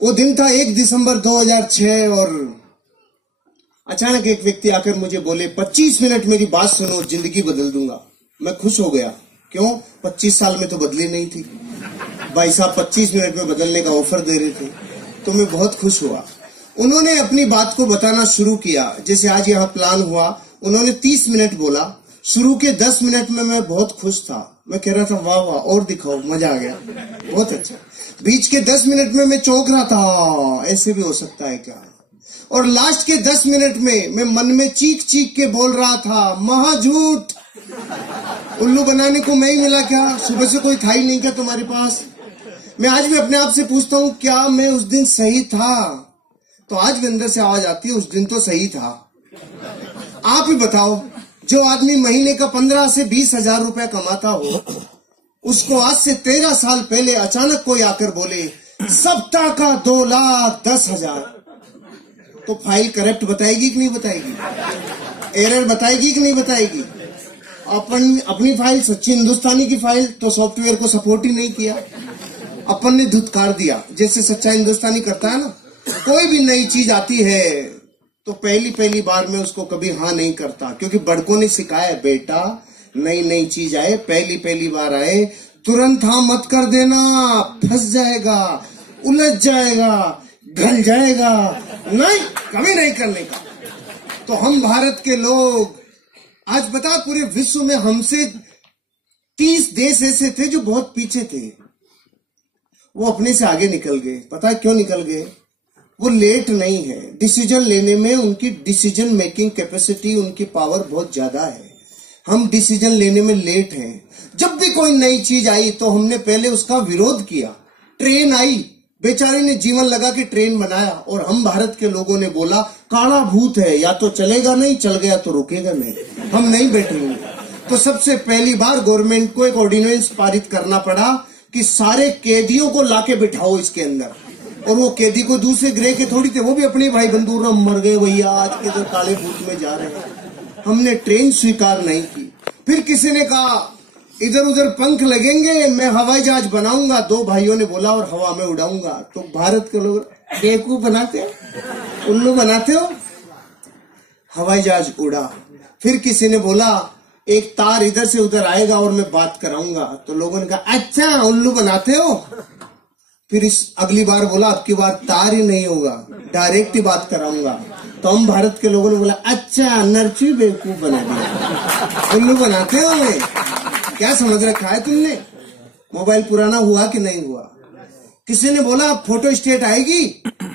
वो दिन था 1 दिसंबर 2006 और अचानक एक व्यक्ति आकर मुझे बोले 25 मिनट मेरी बात सुनो, जिंदगी बदल दूंगा। मैं खुश हो गया। क्यों? 25 साल में तो बदली नहीं थी। भाई साहब 25 मिनट में बदलने का ऑफर दे रहे थे, तो मैं बहुत खुश हुआ। उन्होंने अपनी बात को बताना शुरू किया। जैसे आज यहाँ प्लान हुआ, उन्होंने 30 मिनट बोला। शुरू के 10 मिनट में मैं बहुत खुश था। मैं कह रहा था वाह वाह और दिखाओ, मजा आ गया, बहुत अच्छा। बीच के 10 मिनट में मैं चौंक रहा था, ऐसे भी हो सकता है क्या। और लास्ट के 10 मिनट में मैं मन में चीख चीख के बोल रहा था महाझूठ, उल्लू बनाने को मैं ही मिला क्या? सुबह से कोई था ही नहीं क्या तुम्हारे पास? मैं आज भी अपने आप से पूछता हूँ क्या मैं उस दिन सही था? तो आज भी अंदर से आवाज आती है उस दिन तो सही था। आप ही बताओ, जो आदमी महीने का 15 से 20 हजार रुपया कमाता हो, उसको आज से 13 साल पहले अचानक कोई आकर बोले सप्ताह का 2,10,000, तो फाइल करेक्ट बताएगी कि नहीं बताएगी? एरर बताएगी कि नहीं बताएगी? अपनी फाइल सच्ची हिंदुस्तानी की फाइल तो सॉफ्टवेयर को सपोर्ट ही नहीं किया, अपन ने धुतकार दिया। जैसे सच्चा हिंदुस्तानी करता है ना, कोई भी नई चीज आती है तो पहली बार में उसको कभी हाँ नहीं करता, क्योंकि बड़कों ने सिखाया बेटा नई चीज आए, पहली बार आए, तुरंत हाँ मत कर देना, फंस जाएगा, उलझ जाएगा, गल जाएगा, नहीं कभी नहीं करने का। तो हम भारत के लोग आज बता पूरे विश्व में हमसे 30 देश ऐसे थे जो बहुत पीछे थे, वो अपने से आगे निकल गए। पता है क्यों निकल गए? वो लेट नहीं है, डिसीजन लेने में उनकी डिसीजन मेकिंग कैपेसिटी, उनकी पावर बहुत ज्यादा है। हम डिसीजन लेने में लेट हैं। जब भी कोई नई चीज आई तो हमने पहले उसका विरोध किया। ट्रेन आई, बेचारे ने जीवन लगा के ट्रेन बनाया, और हम भारत के लोगों ने बोला काला भूत है, या तो चलेगा नहीं, चल गया तो रुकेगा नहीं, हम नहीं बैठेंगे। तो सबसे पहली बार गवर्नमेंट को एक ऑर्डिनेंस पारित करना पड़ा कि सारे कैदियों को लाके बिठाओ इसके अंदर। और वो कैदी को दूसरे ग्रह के थोड़ी थे, वो भी अपने भाई बंधुओं में मर गए भैया, आज के तो काले भूत में जा रहे हैं। हमने ट्रेन स्वीकार नहीं की। फिर किसी ने कहा इधर उधर पंख लगेंगे, मैं हवाई जहाज बनाऊंगा। 2 भाइयों ने बोला और हवा में उड़ाऊंगा। तो भारत के लोग बेवकूफ बनाते हो, उल्लू बनाते हो, हवाई जहाज उड़ा। फिर किसी ने बोला एक तार इधर से उधर आएगा और मैं बात कराऊंगा। तो लोगों ने कहा अच्छा उल्लू बनाते हो। फिर इस अगली बार बोला अब की बार तार ही नहीं होगा, डायरेक्ट ही बात कराऊंगा। तो हम भारत के लोगों ने बोला अच्छा नरचू बेवकूफ बना दिया, उल्लू बनाते हो। हमें क्या समझ रखा है तुमने? मोबाइल पुराना हुआ कि नहीं हुआ? किसी ने बोला फोटो स्टेट आएगी।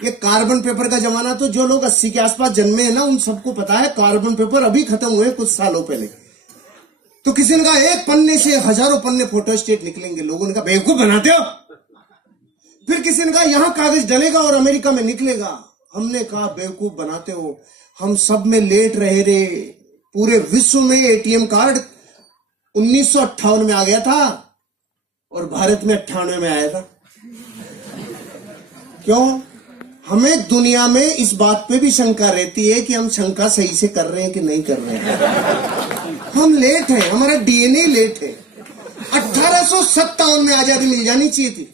ये कार्बन पेपर का जमाना, तो जो लोग 80 के आसपास जन्मे हैं ना, उन सबको पता है कार्बन पेपर अभी खत्म हुए कुछ सालों पहले। तो किसी ने कहा एक पन्ने से हजारों पन्ने फोटो स्टेट निकलेंगे। लोगों ने कहा बेवकूफ बनाते हो। फिर किसी ने कहा यहाँ कागज डलेगा और अमेरिका में निकलेगा। हमने कहा बेवकूफ बनाते हो। हम सब में लेट रहे रे। पूरे विश्व में एटीएम कार्ड 1958 में आ गया था और भारत में 98 में आया था। क्यों? हमें दुनिया में इस बात पे भी शंका रहती है कि हम शंका सही से कर रहे हैं कि नहीं कर रहे हैं। हम लेट हैं, हमारा डीएनए लेट है। 1857 में आजादी मिल जानी चाहिए थी।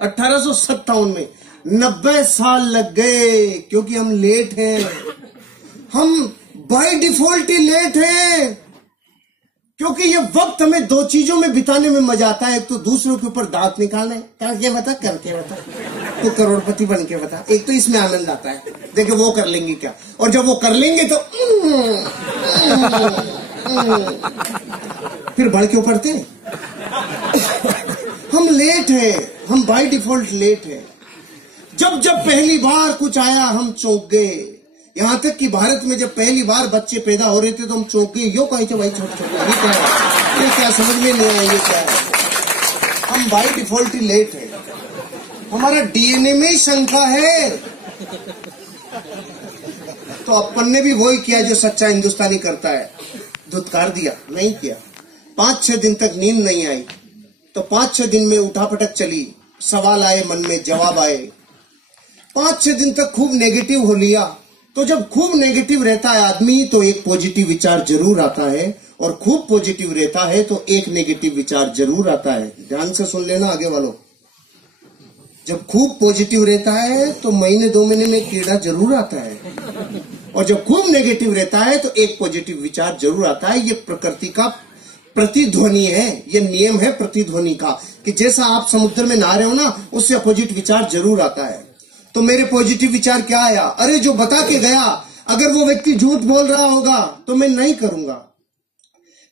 1857 में 90 साल लग गए, क्योंकि हम लेट हैं। हम बाय डिफॉल्ट ही लेट हैं, क्योंकि ये वक्त हमें 2 चीजों में बिताने में मजा आता है। एक तो दूसरों के ऊपर दांत निकालना है, करके बता तो करोड़पति बन के बता। एक तो इसमें आनंद आता है, देखे वो कर लेंगे क्या, और जब वो कर लेंगे तो फिर बढ़ के ऊपरते। हम लेट हैं, हम बाय डिफॉल्ट लेट हैं। जब पहली बार कुछ आया हम चौंक गए। यहाँ तक कि भारत में जब पहली बार बच्चे पैदा हो रहे थे तो हम चौंक गए। यो कहे भाई छोटे ये क्या समझ में नहीं आया, ये क्या है? हम बाय डिफॉल्ट ही लेट है। हमारा डीएनए में ही शंका है। तो अपन ने भी वही किया जो सच्चा हिंदुस्तानी करता है, धुतकार दिया, नहीं किया। 5-6 दिन तक नींद नहीं आई, तो 5-6 दिन में उठापटक चली, सवाल आए मन में, जवाब आए। 5-6 दिन तक खूब नेगेटिव हो लिया। तो जब खूब नेगेटिव रहता है आदमी तो एक पॉजिटिव विचार जरूर आता है, और खूब पॉजिटिव रहता है तो एक नेगेटिव विचार जरूर आता है। ध्यान से सुन लेना आगे वालों। जब खूब पॉजिटिव रहता है तो महीने 2 महीने में कीड़ा जरूर आता है, और जब खूब नेगेटिव रहता है तो एक पॉजिटिव विचार जरूर आता है। ये प्रकृति का प्रतिध्वनि है, ये नियम है प्रतिध्वनि का, कि जैसा आप समुद्र में नहा रहे हो ना, उससे अपोजिट विचार जरूर आता है। तो मेरे पॉजिटिव विचार क्या आया? अरे जो बता के गया, अगर वो व्यक्ति झूठ बोल रहा होगा तो मैं नहीं करूंगा,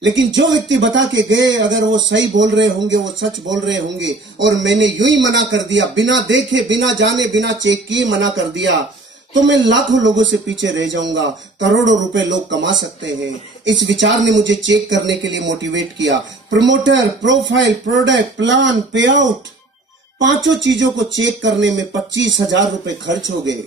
लेकिन जो व्यक्ति बता के गए अगर वो सही बोल रहे होंगे, वो सच बोल रहे होंगे, और मैंने यूं ही मना कर दिया, बिना देखे, बिना जाने, बिना चेक किए मना कर दिया, तो मैं लाखों लोगों से पीछे रह जाऊंगा। करोड़ों रुपए लोग कमा सकते हैं। इस विचार ने मुझे चेक करने के लिए मोटिवेट किया। प्रमोटर, प्रोफाइल, प्रोडक्ट, प्लान, पे आउट, 5 चीजों को चेक करने में 25,000 रुपए खर्च हो गए।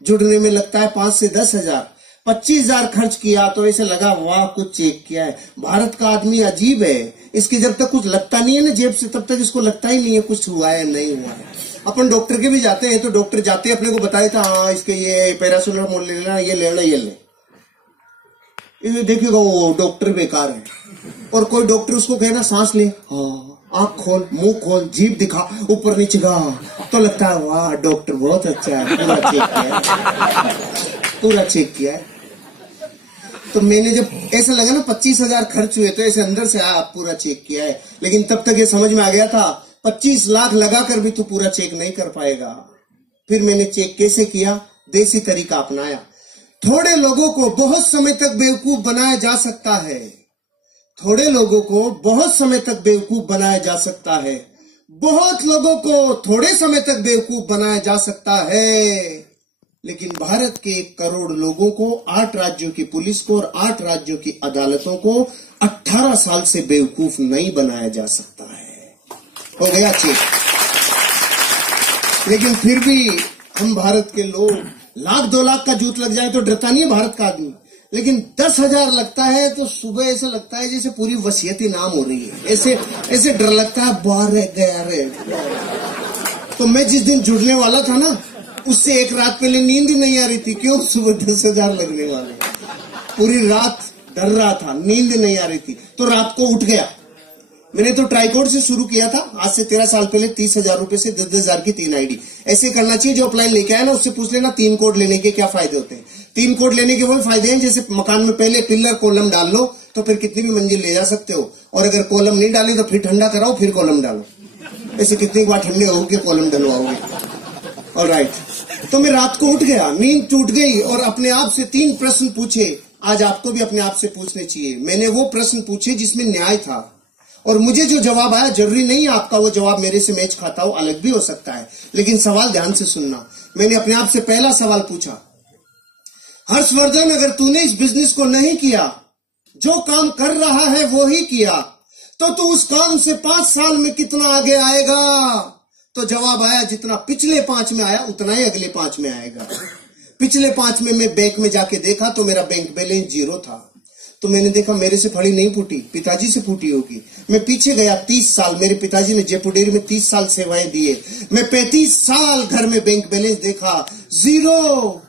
जुड़ने में लगता है 5 से 10,000। 25,000 खर्च किया तो ऐसे लगा वाह कुछ चेक किया है। भारत का आदमी अजीब है, इसकी जब तक कुछ लगता नहीं है ना जेब से, तब तक इसको लगता ही नहीं है कुछ हुआ है नहीं हुआ है। अपन डॉक्टर के भी जाते हैं तो डॉक्टर जाते अपने को बताए था, हाँ इसके ये पैरासिटामोल ले लेना, ये ले लेना, ये ले, देखिएगा वो डॉक्टर बेकार है। और कोई डॉक्टर उसको कहना सांस ले, हाँ आंख खोल, मुंह खोल, जीभ दिखा, ऊपर नीचे गा, तो लगता है वाह डॉक्टर बहुत अच्छा है, पूरा चेक किया है, पूरा चेक किया है। तो मैंने जब ऐसा लगा ना 25,000 खर्च हुए, तो ऐसे अंदर से आप पूरा चेक किया है। लेकिन तब तक ये समझ में आ गया था 25 लाख लगाकर भी तू पूरा चेक नहीं कर पाएगा। फिर मैंने चेक कैसे किया? देसी तरीका अपनाया। थोड़े लोगों को बहुत समय तक बेवकूफ बनाया जा सकता है, थोड़े लोगों को बहुत समय तक बेवकूफ बनाया जा सकता है, बहुत लोगों को थोड़े समय तक बेवकूफ बनाया जा सकता है, लेकिन भारत के 1 करोड़ लोगों को, 8 राज्यों की पुलिस को और 8 राज्यों की अदालतों को 18 साल से बेवकूफ नहीं बनाया जा सकता है। हो गया चेक। लेकिन फिर भी हम भारत के लोग, 1,00,000 2 लाख का जूत लग जाए तो डरता नहीं है भारत का आदमी, लेकिन 10,000 लगता है तो सुबह ऐसा लगता है जैसे पूरी वसीयत इनाम हो रही है, ऐसे डर लगता है बाहर रह गया रे। तो मैं जिस दिन जुड़ने वाला था ना, उससे 1 रात पहले नींद ही नहीं आ रही थी। क्यों? सुबह 10,000 लगने वाले, पूरी रात डर रहा था, नींद नहीं आ रही थी, तो रात को उठ गया। मैंने तो ट्राइकोड से शुरू किया था, आज से 13 साल पहले 30,000 रुपए से 10,000 की 3 आईडी। ऐसे करना चाहिए। जो अपलाइन लेके आया ना उससे पूछ लेना 3 कोड लेने के क्या फायदे होते हैं। 3 कोड लेने के वही फायदे हैं जैसे मकान में पहले पिलर कॉलम डाल लो तो फिर कितनी भी मंजिल ले जा सकते हो, और अगर कॉलम नहीं डाले तो फिर ठंडा कराओ फिर कॉलम डालो। ऐसे कितनी बार ठंडे होके कॉलम डलवाओगे। ऑलराइट, तो मैं रात को उठ गया, नींद टूट गई और अपने आप से 3 प्रश्न पूछे। आज आपको भी अपने आप से पूछने चाहिए। मैंने वो प्रश्न पूछे जिसमें न्याय था, और मुझे जो जवाब आया, जरूरी नहीं आपका वो जवाब मेरे से मैच खाता हो, अलग भी हो सकता है, लेकिन सवाल ध्यान से सुनना। मैंने अपने आप से पहला सवाल पूछा, हर्षवर्धन अगर तूने इस बिजनेस को नहीं किया, जो काम कर रहा है वो ही किया, तो तू उस काम से 5 साल में कितना आगे आएगा? तो जवाब आया जितना पिछले 5 में आया उतना ही अगले 5 में आएगा। पिछले 5 में मैं बैंक में जाके देखा तो मेरा बैंक बैलेंस 0 था। तो मैंने देखा मेरे से फड़ी नहीं फूटी, पिताजी से फूटी होगी। मैं पीछे गया 30 साल, मेरे पिताजी ने जयपुर डेयरी में 30 साल सेवाएं दिए। मैं 35 साल घर में बैंक बैलेंस देखा 0।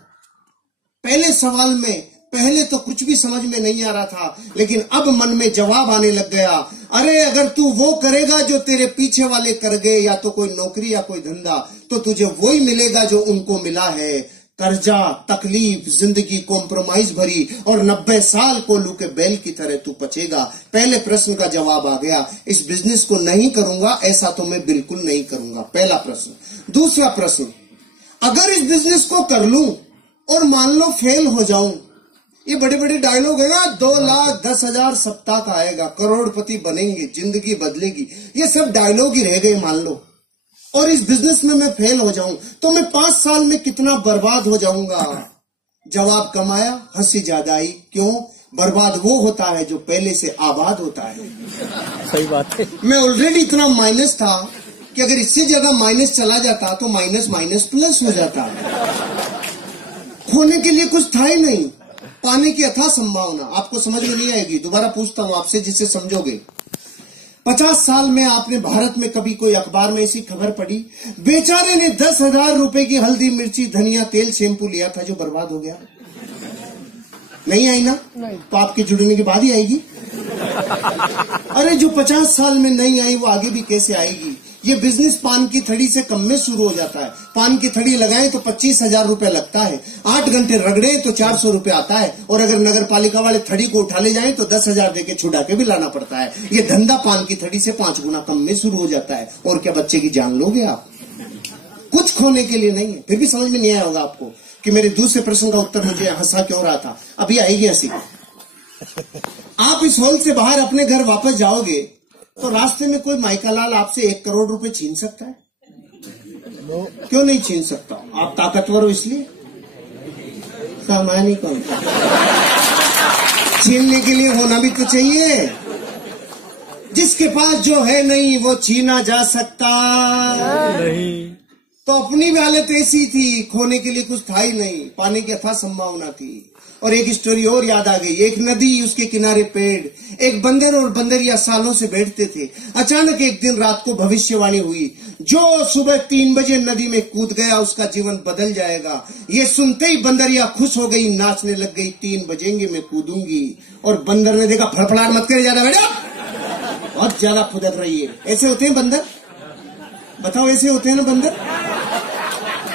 पहले सवाल में पहले तो कुछ भी समझ में नहीं आ रहा था, लेकिन अब मन में जवाब आने लग गया। अरे अगर तू वो करेगा जो तेरे पीछे वाले कर गए, या तो कोई नौकरी या कोई धंधा, तो तुझे वही मिलेगा जो उनको मिला है। कर्जा, तकलीफ, जिंदगी कॉम्प्रोमाइज भरी, और 90 साल कोल्हू के बैल की तरह तू पचेगा। पहले प्रश्न का जवाब आ गया, इस बिजनेस को नहीं करूंगा, ऐसा तो मैं बिल्कुल नहीं करूंगा। पहला प्रश्न। दूसरा प्रश्न, अगर इस बिजनेस को कर लूं और मान लो फेल हो जाऊं, ये बड़े बड़े डायलॉग है ना, 2,10,000 सप्ताह का आएगा, करोड़पति बनेंगे, जिंदगी बदलेगी, ये सब डायलॉग ही रह गए मान लो। और इस बिजनेस में मैं फेल हो जाऊं तो मैं 5 साल में कितना बर्बाद हो जाऊंगा? जवाब कम आया, हंसी ज्यादा आई। क्यों? बर्बाद वो होता है जो पहले से आबाद होता है। सही बात है। मैं ऑलरेडी इतना माइनस था कि अगर इससे ज्यादा माइनस चला जाता तो माइनस माइनस प्लस हो जाता। खोने के लिए कुछ था ही नहीं, पाने की अथाह संभावना। आपको समझ में नहीं आएगी, दोबारा पूछता हूं आपसे जिससे समझोगे। 50 साल में आपने भारत में कभी कोई अखबार में ऐसी खबर पढ़ी, बेचारे ने 10,000 रुपए की हल्दी, मिर्ची, धनिया, तेल, शैम्पू लिया था जो बर्बाद हो गया? नहीं आई ना? नहीं। तो आपके जुड़ने के बाद ही आएगी। अरे जो 50 साल में नहीं आई वो आगे भी कैसे आएगी? ये बिजनेस पान की थड़ी से कम में शुरू हो जाता है। पान की थड़ी लगाएं तो 25,000 रुपए लगता है, 8 घंटे रगड़े तो 400 रुपए आता है, और अगर नगर पालिका वाले थड़ी को उठा ले जाएं तो 10,000 देके छुड़ा के भी लाना पड़ता है। ये धंधा पान की थड़ी से 5 गुना कम में शुरू हो जाता है। और क्या बच्चे की जान लोगे आप? कुछ खोने के लिए नहीं है। फिर भी समझ में नहीं आया होगा आपको कि मेरे दूसरे प्रश्न का उत्तर मुझे हंसा क्यों रहा था। अभी आएगी हंसी। आप इस हॉल से बाहर अपने घर वापस जाओगे तो रास्ते में कोई माइकालाल आपसे 1 करोड़ रुपए छीन सकता है? क्यों नहीं छीन सकता? आप ताकतवर हो इसलिए? सामान्य कौन? छीनने के लिए होना भी तो चाहिए। जिसके पास जो है नहीं वो छीना जा सकता नहीं। तो अपनी भी हालत ऐसी थी, खोने के लिए कुछ था ही नहीं, पाने की अथाह संभावना थी। और एक स्टोरी और याद आ गई। एक नदी, उसके किनारे पेड़, एक बंदर और बंदरिया सालों से बैठते थे। अचानक एक दिन रात को भविष्यवाणी हुई, जो सुबह 3 बजे नदी में कूद गया उसका जीवन बदल जाएगा। ये सुनते ही बंदरिया खुश हो गई, नाचने लग गई, 3 बजेंगे मैं कूदूंगी। और बंदर ने देखा, फड़फड़ाहट मत करे ज्यादा बेटा, बहुत ज्यादा फुदक रही है। ऐसे होते हैं बंदर? बताओ, ऐसे होते हैं ना बंदर?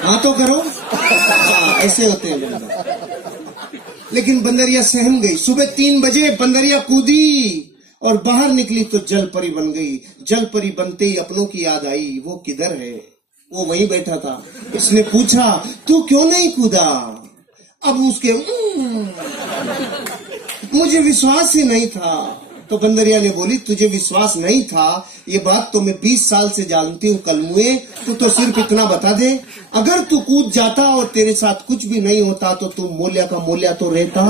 हाँ तो करो। ऐसे होते हैं बंदर। लेकिन बंदरिया सहम गई। सुबह 3 बजे बंदरिया कूदी और बाहर निकली तो जल परी बन गई। जल परी बनते ही अपनों की याद आई, वो किधर है? वो वहीं बैठा था। इसने पूछा, तू क्यों नहीं कूदा? अब उसके मुझे विश्वास ही नहीं था। तो बंदरिया ने बोली, तुझे विश्वास नहीं था, ये बात तो मैं 20 साल से जानती हूँ कलमुए। तू तो सिर्फ इतना बता दे, अगर तू कूद जाता और तेरे साथ कुछ भी नहीं होता तो तू मूल्य का मूल्य तो रहता,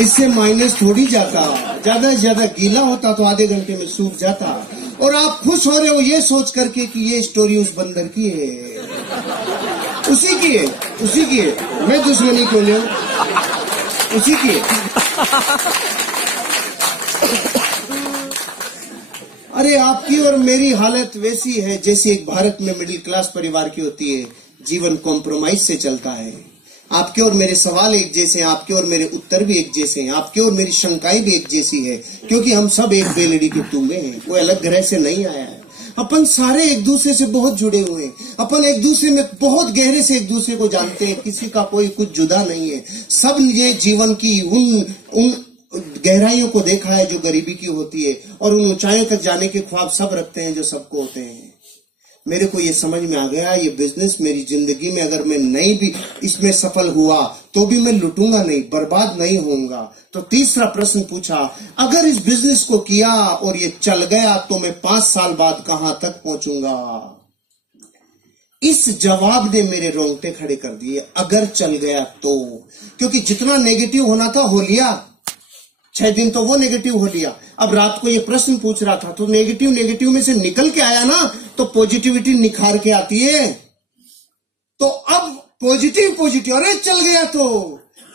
इससे माइनस थोड़ी जाता। ज्यादा से ज्यादा गीला होता तो आधे घंटे में सूख जाता। और आप खुश हो रहे हो ये सोच करके कि ये स्टोरी उस बंदर की है, उसी की है, उसी की है। मैं दुश्मनी क्यों ले, उसी की है। अरे आपकी और मेरी हालत वैसी है जैसे एक भारत में मिडिल क्लास परिवार की होती है। जीवन कॉम्प्रोमाइज से चलता है। आपके और मेरे सवाल एक जैसे हैं, आपके और मेरे उत्तर भी एक जैसे हैं, आपके और मेरी शंकाएं भी एक जैसी है, क्योंकि हम सब एक बेलड़ी के तुंगे हैं। कोई अलग ग्रह से नहीं आया है। अपन सारे एक दूसरे से बहुत जुड़े हुए हैं। अपन एक दूसरे में बहुत गहरे से एक दूसरे को जानते हैं। किसी का कोई कुछ जुदा नहीं है। सब ये जीवन की उन गहराइयों को देखा है जो गरीबी की होती है, और उन ऊंचाइयों तक जाने के ख्वाब सब रखते हैं जो सबको होते हैं। मेरे को ये समझ में आ गया, ये बिजनेस मेरी जिंदगी में अगर मैं नहीं भी इसमें सफल हुआ तो भी मैं लुटूंगा नहीं, बर्बाद नहीं होऊंगा। तो तीसरा प्रश्न पूछा, अगर इस बिजनेस को किया और ये चल गया तो मैं 5 साल बाद कहां तक पहुंचूंगा? इस जवाब ने मेरे रोंगटे खड़े कर दिए। अगर चल गया तो, क्योंकि जितना नेगेटिव होना था हो लिया। 6 दिन तो वो नेगेटिव हो लिया। अब रात को ये प्रश्न पूछ रहा था तो नेगेटिव में से निकल के आया ना, तो पॉजिटिविटी निखार के आती है। तो अब पॉजिटिव, अरे चल गया तो,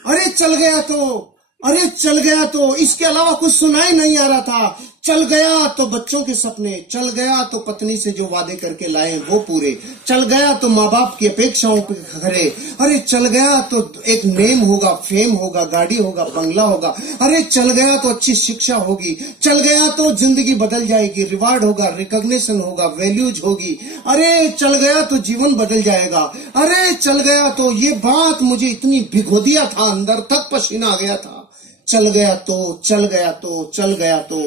अरे चल गया तो, अरे चल गया तो, इसके अलावा कुछ सुनाई नहीं आ रहा था। चल गया तो बच्चों के सपने, चल गया तो पत्नी से जो वादे करके लाए वो पूरे, चल गया तो माँ बाप की अपेक्षाओं पे खरे, अरे चल गया तो एक नेम होगा, फेम होगा, गाड़ी होगा, बंगला होगा, अरे चल गया तो अच्छी शिक्षा होगी, चल गया तो जिंदगी बदल जाएगी, रिवार्ड होगा, रिकॉग्निशन होगा, वैल्यूज होगी, अरे चल गया तो जीवन बदल जाएगा, अरे चल गया तो ये बात मुझे इतनी भिगो दिया था, अंदर तक पसीना आ गया था। चल गया तो, चल गया तो, चल गया तो,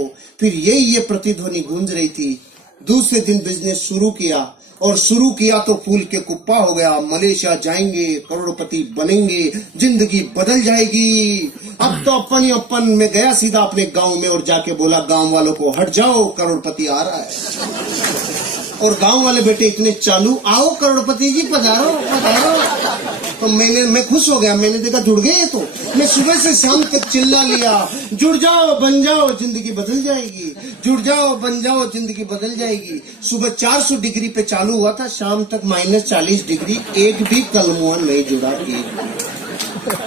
फिर ये प्रतिध्वनि गूंज रही थी। दूसरे दिन बिजनेस शुरू किया, और शुरू किया तो फूल के कुप्पा हो गया। मलेशिया जाएंगे, करोड़पति बनेंगे, जिंदगी बदल जाएगी। अब तो अपन में गया सीधा अपने गांव में और जाके बोला गांव वालों को, हट जाओ करोड़पति आ रहा है। और गांव वाले बेटे इतने चालू, आओ करोड़पति जी पधारो पधारो। तो मैं खुश हो गया। मैंने देखा जुड़ गए। तो मैं सुबह से शाम तक चिल्ला लिया, जुड़ जाओ बन जाओ जिंदगी बदल जाएगी, जुड़ जाओ बन जाओ जिंदगी बदल जाएगी। सुबह 400 डिग्री पे चालू हुआ था, शाम तक -40 डिग्री, एक भी कलमुआ नहीं जुड़ा।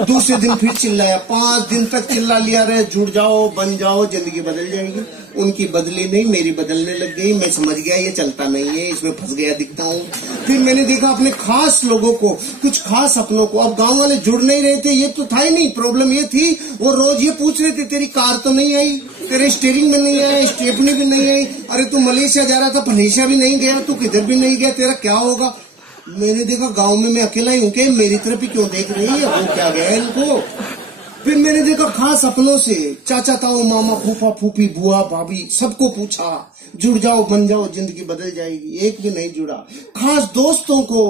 दूसरे दिन फिर चिल्लाया, 5 दिन तक चिल्ला लिया रहे, जुड़ जाओ बन जाओ जिंदगी बदल जाएगी। उनकी बदली नहीं, मेरी बदलने लग गई। मैं समझ गया ये चलता नहीं है, इसमें फंस गया दिखता हूँ। फिर मैंने देखा अपने खास लोगों को, कुछ खास अपनों को। अब गांव वाले जुड़ नहीं रहे थे, ये तो था ही नहीं। प्रॉब्लम ये थी, वो रोज ये पूछ रहे थे तेरी कार तो नहीं आई, तेरे स्टीयरिंग में नहीं आया, स्टेपनी भी नहीं आई। अरे तू मलेशिया जा रहा था, मलेशिया भी नहीं गया, तू किधर भी नहीं गया, तेरा क्या होगा? मैंने देखा गांव में मैं अकेला ही हूं कि मेरी तरफ ही क्यों देख रही है, वो क्या गया इनको। फिर मैंने देखा खास अपनों से, चाचा ताऊ मामा फूफा फूफी बुआ भाभी सबको पूछा, जुड़ जाओ बन जाओ जिंदगी बदल जाएगी। एक भी नहीं जुड़ा। खास दोस्तों को,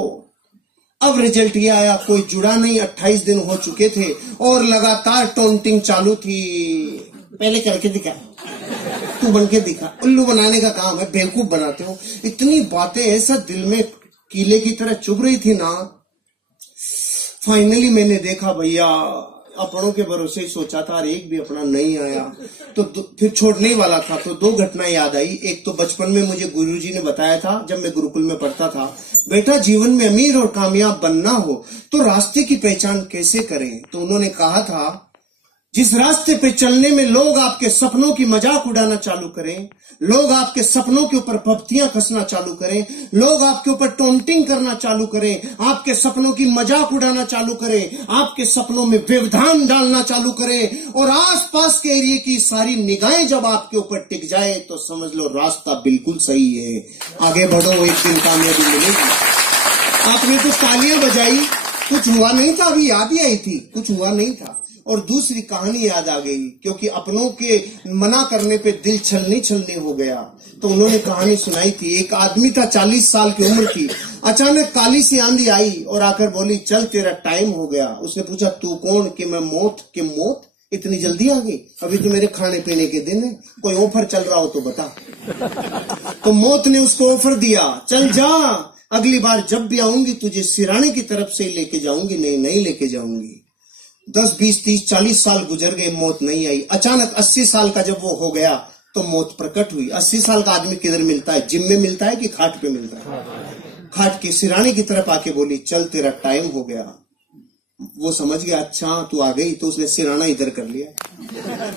अब रिजल्ट ये आया कोई जुड़ा नहीं। 28 दिन हो चुके थे और लगातार टॉन्टिंग चालू थी। पहले करके दिखा, तू बन के दिखा। उल्लू बनाने का काम है, बेवकूफ बनाते हो। इतनी बातें ऐसा दिल में कीले की तरह चुभ रही थी ना। फाइनली मैंने देखा भैया अपनों के भरोसे ही सोचा था, एक भी अपना नहीं आया तो फिर छोड़ने ही वाला था। तो 2 घटना याद आई। एक तो बचपन में मुझे गुरुजी ने बताया था जब मैं गुरुकुल में पढ़ता था, बेटा जीवन में अमीर और कामयाब बनना हो तो रास्ते की पहचान कैसे करें। तो उन्होंने कहा था जिस रास्ते पे चलने में लोग आपके सपनों की मजाक उड़ाना चालू करें, लोग आपके सपनों के ऊपर पपतियां कसना चालू करें, लोग आपके ऊपर टॉन्टिंग करना चालू करें, आपके सपनों की मजाक उड़ाना चालू करें, आपके सपनों में व्यवधान डालना चालू करें और आसपास के एरिया की सारी निगाहें जब आपके ऊपर टिक जाए तो समझ लो रास्ता बिल्कुल सही है, आगे बढ़ो, एक दिन कामयाबी मिलेगी। आपने तो तालियां बजाई, कुछ हुआ नहीं था, अभी याद ही आई थी, कुछ हुआ नहीं था। और दूसरी कहानी याद आ गई क्योंकि अपनों के मना करने पे दिल छलनी हो गया। तो उन्होंने कहानी सुनाई थी। एक आदमी था 40 साल की उम्र की, अचानक काली सी आंधी आई और आकर बोली चल तेरा टाइम हो गया। उसने पूछा तू कौन? कि मैं मौत। कि मौत इतनी जल्दी आ गई? अभी तो मेरे खाने पीने के दिन है, कोई ऑफर चल रहा हो तो बता। तो मौत ने उसको ऑफर दिया, चल जा, अगली बार जब भी आऊंगी तुझे सिराने की तरफ से लेके जाऊंगी, नहीं लेके जाऊंगी। 10, 20, 30, 40 साल गुजर गए, मौत नहीं आई। अचानक 80 साल का जब वो हो गया तो मौत प्रकट हुई। 80 साल का आदमी किधर मिलता है? जिम में मिलता है कि खाट पे मिलता है? खाट के सिराने की तरफ आके बोली चल तेरा टाइम हो गया। वो समझ गया अच्छा तू आ गई, तो उसने सिराना इधर कर लिया।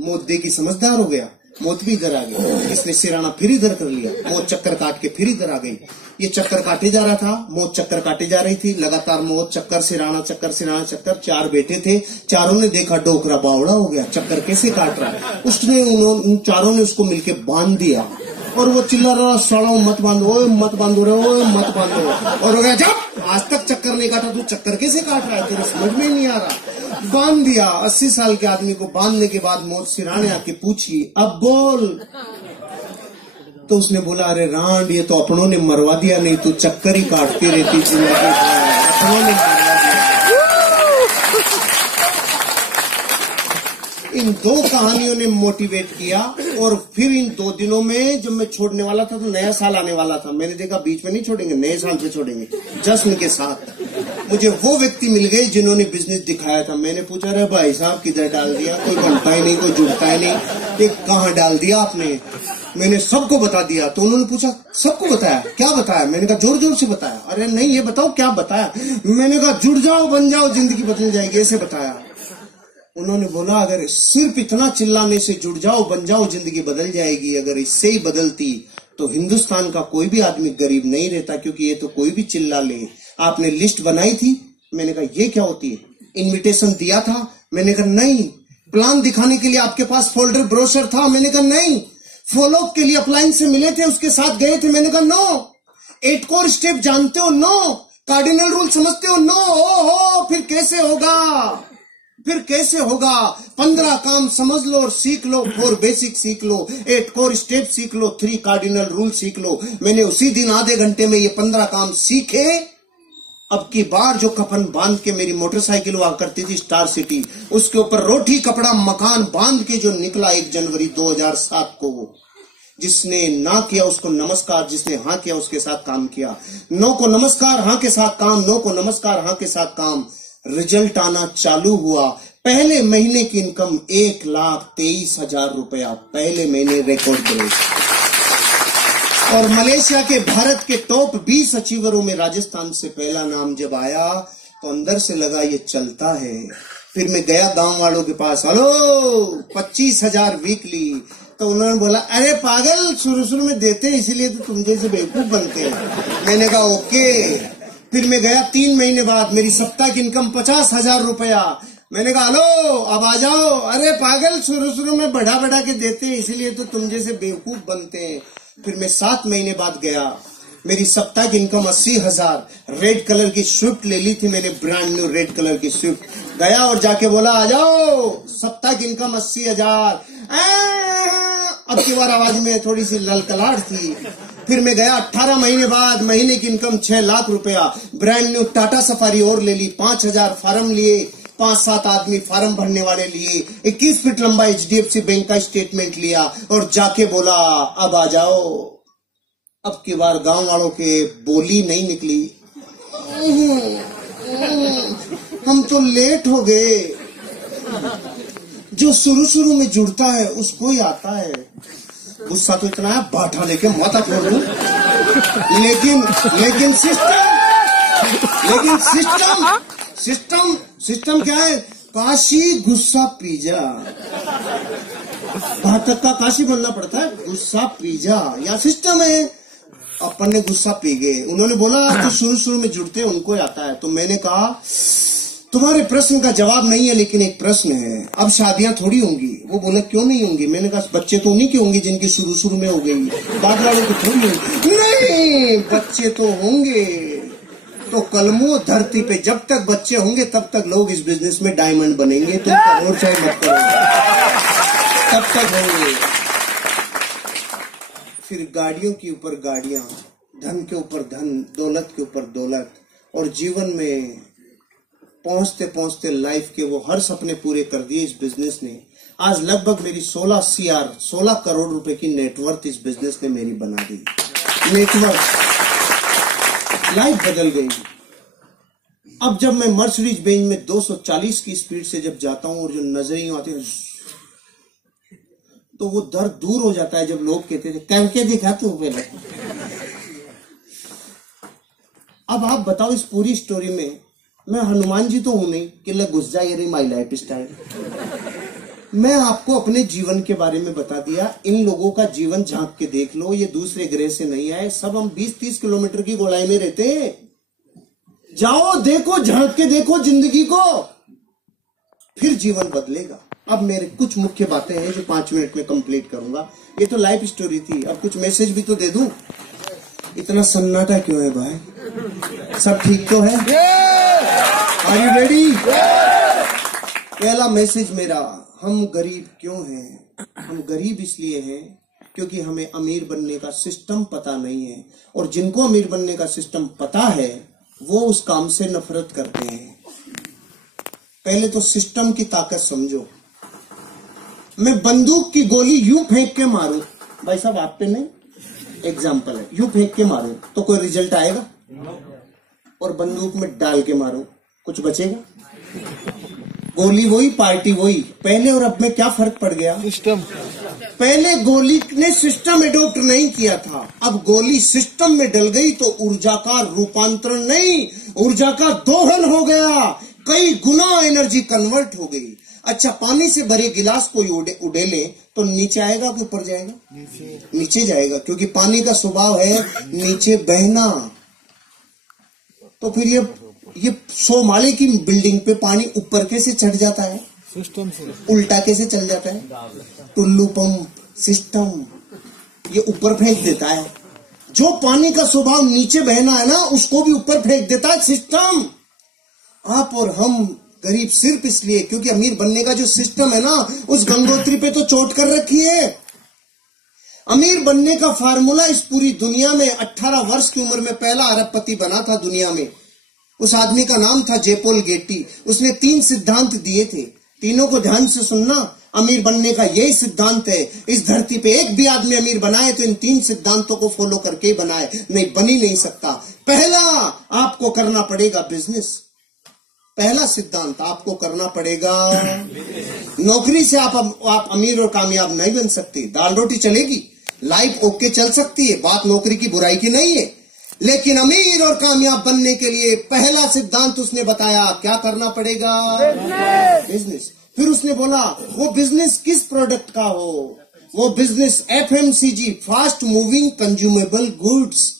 मौत देखी समझदार हो गया, मौत भी इधर आ गई, इसने सिराना फिर इधर कर लिया। मौत चक्कर काट के फिर इधर आ गई। ये चक्कर काटे जा रहा था, मौत चक्कर काटे जा रही थी, लगातार मौत चक्कर सिराना चक्कर सिराना चक्कर। 4 बेटे थे, चारों ने देखा डोकरा बावड़ा हो गया, चक्कर कैसे काट रहा है। उसने उन चारों ने उसको मिलके बांध दिया और वो चिल्ला रहा सड़ो मत बांधो, मत बांधो रे, मत बांधो। और हो गया जब आज तक चक्कर नहीं काटा, तू चक्कर कैसे काट रहा है, तेरे समझ में नहीं आ रहा। बांध दिया। 80 साल के आदमी को बांधने के बाद मौत सिराने आके पूछी अब बोल। तो उसने बोला अरे रांड ये तो अपनों ने मरवा दिया, नहीं तो चक्कर ही काटती रहती थी, अपनों ने मरवा दिया। इन 2 कहानियों ने मोटिवेट किया। और फिर इन 2 दिनों में जब मैं छोड़ने वाला था तो नया साल आने वाला था, मैंने देखा बीच में नहीं छोड़ेंगे, नए साल पे छोड़ेंगे जश्न के साथ। मुझे वो व्यक्ति मिल गए जिन्होंने बिजनेस दिखाया था। मैंने पूछा अरे भाई साहब किधर डाल दिया, कोई बनता ही नहीं, कोई जुड़ता ही नहीं, ये कहाँ डाल दिया आपने? मैंने सबको बता दिया। तो उन्होंने पूछा सबको बताया? क्या बताया? मैंने कहा जोर जोर से बताया। अरे नहीं ये बताओ क्या बताया? मैंने कहा जुड़ जाओ बन जाओ जिंदगी बदल जाएगी, ऐसे बताया। उन्होंने बोला अगर सिर्फ इतना चिल्लाने से जुड़ जाओ बन जाओ जिंदगी बदल जाएगी, अगर इससे ही बदलती तो हिंदुस्तान का कोई भी आदमी गरीब नहीं रहता, क्योंकि ये तो कोई भी चिल्ला ले। आपने लिस्ट बनाई थी? मैंने कहा ये क्या होती है? इनविटेशन दिया था? मैंने कहा नहीं। प्लान दिखाने के लिए आपके पास फोल्डर ब्रोशर था? मैंने कहा नहीं। फॉलो अप के लिए अप्लायंस से मिले थे, उसके साथ गए थे? मैंने कहा नो। 8 कोर स्टेप जानते हो? नो। कार्डिनल रूल समझते हो? नो। ओहो फिर कैसे होगा, फिर कैसे होगा? 15 काम समझ लो और सीख लो, 4 बेसिक सीख लो, 8 कोर स्टेप सीख लो, 3 कार्डिनल रूल सीख लो। मैंने उसी दिन आधे घंटे में ये 15 काम सीखे। अब की बार जो कफन बांध के मेरी मोटरसाइकिल हुआ करती थी स्टार सिटी, उसके ऊपर रोटी कपड़ा मकान बांध के जो निकला 1 जनवरी 2007 को, जिसने ना किया उसको नमस्कार, जिसने हाँ किया उसके साथ काम किया। नो को नमस्कार, हाँ के साथ काम, नो को नमस्कार, हाँ के साथ काम। रिजल्ट आना चालू हुआ। पहले महीने की इनकम 1,23,000 रुपया, पहले महीने रिकॉर्ड ब्रेक। और मलेशिया के भारत के टॉप 20 अचीवरों में राजस्थान से पहला नाम जब आया तो अंदर से लगा ये चलता है। फिर मैं गया गांव वालों के पास, हेलो 25,000 वीकली। तो उन्होंने बोला अरे पागल शुरू में देते हैं इसीलिए तो तुम जैसे बेवकूफ बनते हैं। मैंने कहा ओके। फिर मैं गया 3 महीने बाद, मेरी सप्ताह की इनकम 50,000 रुपया। मैंने कहा हेलो अब आ जाओ। अरे पागल, शुरू में बढ़ा बढ़ा के देते हैं, इसीलिए तो तुम जैसे बेवकूफ बनते हैं। फिर मैं 7 महीने बाद गया, मेरी सप्ताह की इनकम 80,000। रेड कलर की स्विफ्ट ले ली थी मैंने, ब्रांड न्यू रेड कलर की स्विफ्ट। गया और जाके बोला आ जाओ, सप्ताह की इनकम 80,000। अब की बार आवाज में थोड़ी सी ललकलाहट थी। फिर मैं गया 18 महीने बाद, महीने की इनकम 6 लाख रुपया। ब्रांड न्यू टाटा सफारी और ले ली, 5,000 फार्म लिए, 5-7 आदमी फार्म भरने वाले लिए, 21 फीट लंबा HDFC बैंक का स्टेटमेंट लिया और जाके बोला अब आ जाओ। अब की बार गांव वालों के बोली नहीं निकली, हम तो लेट हो गए। जो शुरू में जुड़ता है उसको ही आता है। गुस्सा तो इतना है बाठा लेके माथा फोड़ दूं, लेकिन सिस्टम क्या है? काशी गुस्सा पीजा, घातक का काशी बनना पड़ता है। गुस्सा पीजा या सिस्टम है। अपन ने गुस्सा पी गए। उन्होंने बोला तो शुरू में जुड़ते हैं उनको आता है। तो मैंने कहा तुम्हारे प्रश्न का जवाब नहीं है, लेकिन एक प्रश्न है, अब शादियां थोड़ी होंगी। वो बोले क्यों नहीं होंगी? मैंने कहा बच्चे तो उन्हीं के होंगे जिनकी शुरू में हो गई, बाद वालों की थोड़ी होंगी। नहीं, बच्चे तो होंगे। तो कलमों धरती पे जब तक बच्चे होंगे तब तक लोग इस बिजनेस में डायमंड बनेंगे। तुम करोड़ चाहे मत करो, तब तक होंगे। फिर गाड़ियों के ऊपर गाड़ियां, धन के ऊपर धन, दौलत के ऊपर दौलत, और जीवन में पहुंचते पहुंचते लाइफ के वो हर सपने पूरे कर दिए इस बिजनेस ने। आज लगभग मेरी 16 करोड़ रुपए की नेटवर्थ इस बिजनेस ने मेरी बना दी। नेटवर्थ, लाइफ बदल गई। अब जब मैं मर्सिडीज बेंज में 240 की स्पीड से जब जाता हूं और जो नजरें आती हैं तो वो दर्द दूर हो जाता है। जब लोग कहते थे करके दिखा तू पहले। अब आप बताओ इस पूरी स्टोरी में मैं हनुमान जी तो हूं नहीं कि लग घुस जाए ये माई लाइफ स्टाइल। मैं आपको अपने जीवन के बारे में बता दिया। इन लोगों का जीवन झांक के देख लो, ये दूसरे ग्रह से नहीं आए। सब हम 20-30 किलोमीटर की गोलाई में रहते हैं। जाओ देखो, झांक के देखो जिंदगी को, फिर जीवन बदलेगा। अब मेरे कुछ मुख्य बातें हैं जो 5 मिनट में कंप्लीट करूंगा। ये तो लाइफ स्टोरी थी, अब कुछ मैसेज भी तो दे दूं। इतना सन्नाटा क्यों है भाई? सब ठीक तो है? Are you ready? पहला मैसेज मेरा, हम गरीब क्यों हैं? हम गरीब इसलिए हैं क्योंकि हमें अमीर बनने का सिस्टम पता नहीं है, और जिनको अमीर बनने का सिस्टम पता है वो उस काम से नफरत करते हैं। पहले तो सिस्टम की ताकत समझो। मैं बंदूक की गोली यूं फेंक के मारूं, भाई साहब आप पे नहीं, एग्जाम्पल है, यूं फेंक के मारूं तो कोई रिजल्ट आएगा? और बंदूक में डाल के मारूं कुछ बचेगा? गोली वही, पार्टी वही। पहले और अब में क्या फर्क पड़ गया? सिस्टम। पहले गोली ने सिस्टम एडॉप्ट नहीं किया था, अब गोली सिस्टम में डल गई तो ऊर्जा का रूपांतरण नहीं, ऊर्जा का दोहन हो गया। कई गुना एनर्जी कन्वर्ट हो गई। अच्छा, पानी से भरे गिलास कोई उड़ेले तो नीचे आएगा कि ऊपर जाएगा? नीचे जाएगा, क्योंकि पानी का स्वभाव है नीचे बहना। तो फिर ये 100 माले की बिल्डिंग पे पानी ऊपर कैसे चढ़ जाता है? सिस्टम से। उल्टा कैसे चल जाता है? टुल्लू पंप सिस्टम, ये ऊपर फेंक देता है। जो पानी का स्वभाव नीचे बहना है ना, उसको भी ऊपर फेंक देता है सिस्टम। आप और हम गरीब सिर्फ इसलिए क्योंकि अमीर बनने का जो सिस्टम है ना, उस गंगोत्री पे तो चोट कर रखी है। अमीर बनने का फार्मूला इस पूरी दुनिया में 18 वर्ष की उम्र में पहला अरबपति बना था दुनिया में। उस आदमी का नाम था जेपोल गेटी। उसने 3 सिद्धांत दिए थे, तीनों को ध्यान से सुनना। अमीर बनने का यही सिद्धांत है। इस धरती पे एक भी आदमी अमीर बनाए तो इन 3 सिद्धांतों को फॉलो करके बनाए, नहीं बन ही नहीं सकता। पहला, आपको करना पड़ेगा बिजनेस। पहला सिद्धांत, आपको करना पड़ेगा। नौकरी से आप अमीर और कामयाब नहीं बन सकते। दाल रोटी चलेगी, लाइफ ओके चल सकती है, बात नौकरी की बुराई की नहीं है, लेकिन अमीर और कामयाब बनने के लिए पहला सिद्धांत उसने बताया, क्या करना पड़ेगा? बिजनेस। फिर उसने बोला वो बिजनेस किस प्रोडक्ट का हो? वो business FMCG, fast moving consumable goods.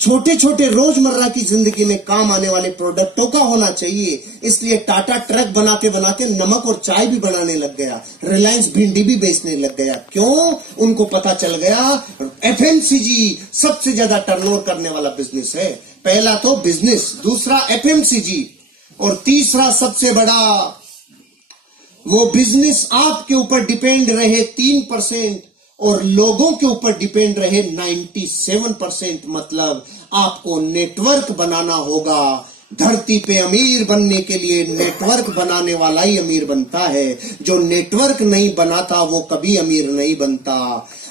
छोटे छोटे रोजमर्रा की जिंदगी में काम आने वाले प्रोडक्टों का होना चाहिए। इसलिए टाटा ट्रक बनाते बनाते नमक और चाय भी बनाने लग गया, रिलायंस भिंडी भी बेचने लग गया। क्यों? उनको पता चल गया एफएमसीजी सबसे ज्यादा टर्नओवर करने वाला बिजनेस है। पहला तो बिजनेस, दूसरा एफएमसीजी, और तीसरा सबसे बड़ा वो बिजनेस आपके ऊपर डिपेंड रहे 3% और लोगों के ऊपर डिपेंड रहे 97%। मतलब आपको नेटवर्क बनाना होगा। धरती पे अमीर बनने के लिए नेटवर्क बनाने वाला ही अमीर बनता है। जो नेटवर्क नहीं बनाता वो कभी अमीर नहीं बनता।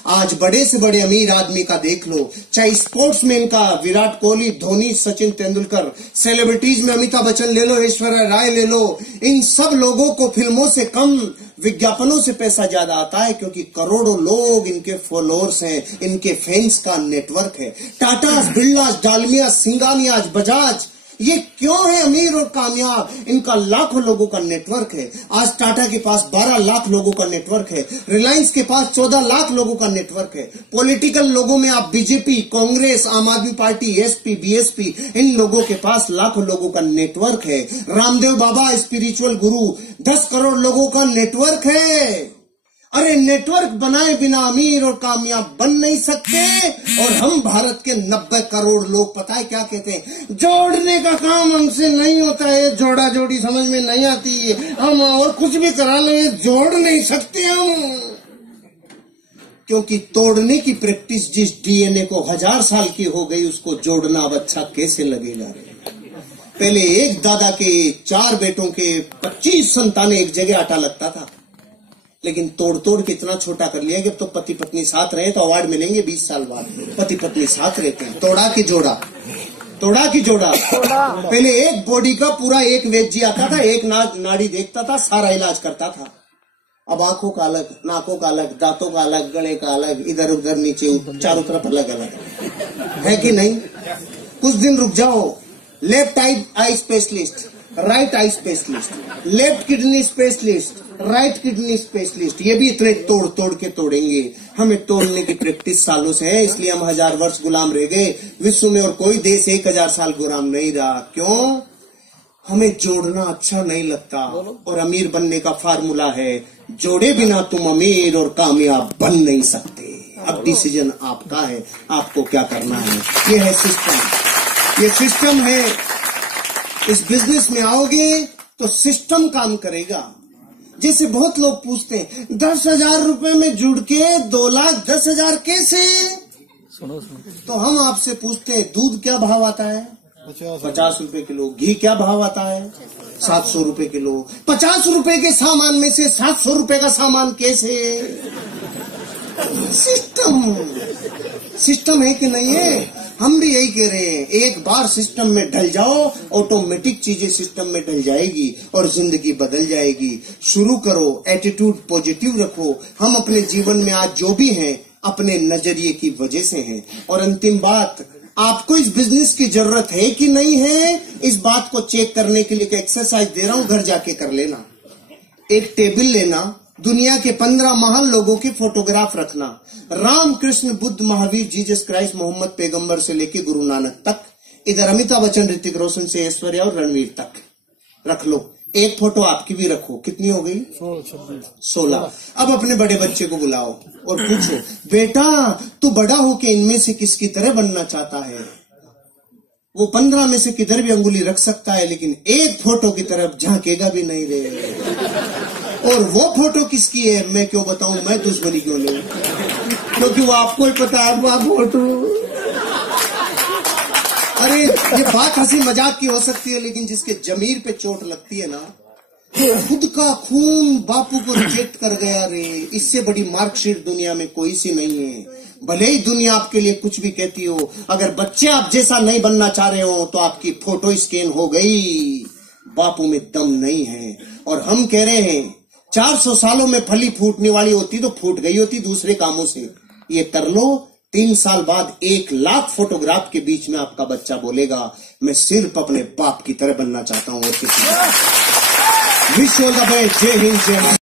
आज बड़े से बड़े अमीर आदमी का देख लो, चाहे स्पोर्ट्समैन का विराट कोहली, धोनी, सचिन तेंदुलकर, सेलिब्रिटीज में अमिताभ बच्चन ले लो, ऐश्वर्या राय ले लो, इन सब लोगों को फिल्मों से कम विज्ञापनों से पैसा ज्यादा आता है, क्योंकि करोड़ों लोग इनके फॉलोअर्स हैं, इनके फैंस का नेटवर्क है। टाटा, बिरला, डालमिया, सिंगानिया, बजाज, ये क्यों है अमीर और कामयाब? इनका लाखों लोगों का नेटवर्क है। आज टाटा के पास 12 लाख लोगों का नेटवर्क है, रिलायंस के पास 14 लाख लोगों का नेटवर्क है। पॉलिटिकल लोगों में आप बीजेपी, कांग्रेस, आम आदमी पार्टी, एसपी, बीएसपी, इन लोगों के पास लाखों लोगों का नेटवर्क है। रामदेव बाबा स्पिरिचुअल गुरु, 10 करोड़ लोगों का नेटवर्क है। अरे नेटवर्क बनाए बिना अमीर और कामयाब बन नहीं सकते। और हम भारत के 90 करोड़ लोग पता है क्या कहते हैं? जोड़ने का काम हमसे नहीं होता है, जोड़ा जोड़ी समझ में नहीं आती है, हम और कुछ भी करा ले, जोड़ नहीं सकते हम। क्योंकि तोड़ने की प्रैक्टिस जिस डीएनए को 1000 साल की हो गई, उसको जोड़ना अब अच्छा कैसे लगेगा? पहले एक दादा के 4 बेटों के 25 संतानें एक जगह आटा लगता था, लेकिन तोड़ तोड़ के इतना छोटा कर लिया कि अब तो पति पत्नी साथ रहे तो अवार्ड मिलेंगे 20 साल बाद। पति पत्नी साथ रहते हैं। तोड़ा की जोड़ा, तोड़ा की जोड़ा। पहले एक बॉडी का पूरा एक वेद जी आता था, एक नाड़ी देखता था, सारा इलाज करता था। अब आंखों का अलग, नाकों का अलग, दांतों का अलग, गले का अलग, इधर उधर नीचे चारों तरफ अलग अलग है कि नहीं? कुछ दिन रुक जाओ। Left eye specialist, right eye specialist, left kidney specialist, right kidney specialist, ये भी इतने तोड़ तोड़ के तोड़ेंगे। हमें तोड़ने की प्रैक्टिस सालों से है, इसलिए हम 1000 वर्ष गुलाम रह गए। विश्व में और कोई देश 1000 साल गुलाम नहीं रहा। क्यों? हमें जोड़ना अच्छा नहीं लगता। और अमीर बनने का फार्मूला है, जोड़े बिना तुम अमीर और कामयाब बन नहीं सकते। अब डिसीजन आपका है, आपको क्या करना है। ये है सिस्टम, ये सिस्टम है। इस बिजनेस में आओगे तो सिस्टम काम करेगा। जैसे बहुत लोग पूछते हैं 10,000 रुपए में जुड़ के 2,10,000 कैसे? सुनो। तो हम आपसे पूछते हैं दूध क्या भाव आता है? 50 रुपए किलो। घी क्या भाव आता है? 700 रुपए किलो। 50 रुपए के सामान में से 700 रुपए का सामान कैसे? सिस्टम है कि नहीं है? हम भी यही कह रहे हैं, एक बार सिस्टम में ढल जाओ, ऑटोमेटिक चीजें सिस्टम में ढल जाएगी और जिंदगी बदल जाएगी। शुरू करो, एटीट्यूड पॉजिटिव रखो। हम अपने जीवन में आज जो भी हैं अपने नजरिए की वजह से हैं। और अंतिम बात, आपको इस बिजनेस की जरूरत है कि नहीं है, इस बात को चेक करने के लिए एक एक्सरसाइज दे रहा हूं, घर जाके कर लेना। एक टेबल लेना, दुनिया के 15 महान लोगों के फोटोग्राफ रखना, राम, कृष्ण, बुद्ध, महावीर, जीसस क्राइस्ट, मोहम्मद पैगंबर से लेके गुरु नानक तक, इधर अमिताभ बच्चन, ऋतिक रोशन से ऐश्वर्या और रणवीर तक रख लो। एक फोटो आपकी भी रखो। कितनी हो गई? 16। अब अपने बड़े बच्चे को बुलाओ और पूछो, बेटा तू बड़ा होके इनमें से किसकी तरह बनना चाहता है? वो 15 में से किधर भी अंगुली रख सकता है, लेकिन एक फोटो की तरफ झांकेगा भी नहीं रे। और वो फोटो किसकी है मैं क्यों बताऊं, मैं दुश्मनी क्यों लूं? क्योंकि वो आपको ही पता है वो फोटो। अरे ये बात हंसी मजाक की हो सकती है, लेकिन जिसके जमीर पे चोट लगती है ना, खुद का खून बापू को रिजेक्ट कर गया रे, इससे बड़ी मार्कशीट दुनिया में कोई सी नहीं है। भले ही दुनिया आपके लिए कुछ भी कहती हो, अगर बच्चे आप जैसा नहीं बनना चाह रहे हो तो आपकी फोटो स्कैन हो गई। बापू में दम नहीं है। और हम कह रहे हैं 400 सालों में फली फूटने वाली होती तो फूट गई होती दूसरे कामों से। ये कर लो, 3 साल बाद 1 लाख फोटोग्राफ के बीच में आपका बच्चा बोलेगा मैं सिर्फ अपने बाप की तरह बनना चाहता हूँ और किसी। विश्व जय हिंद, जय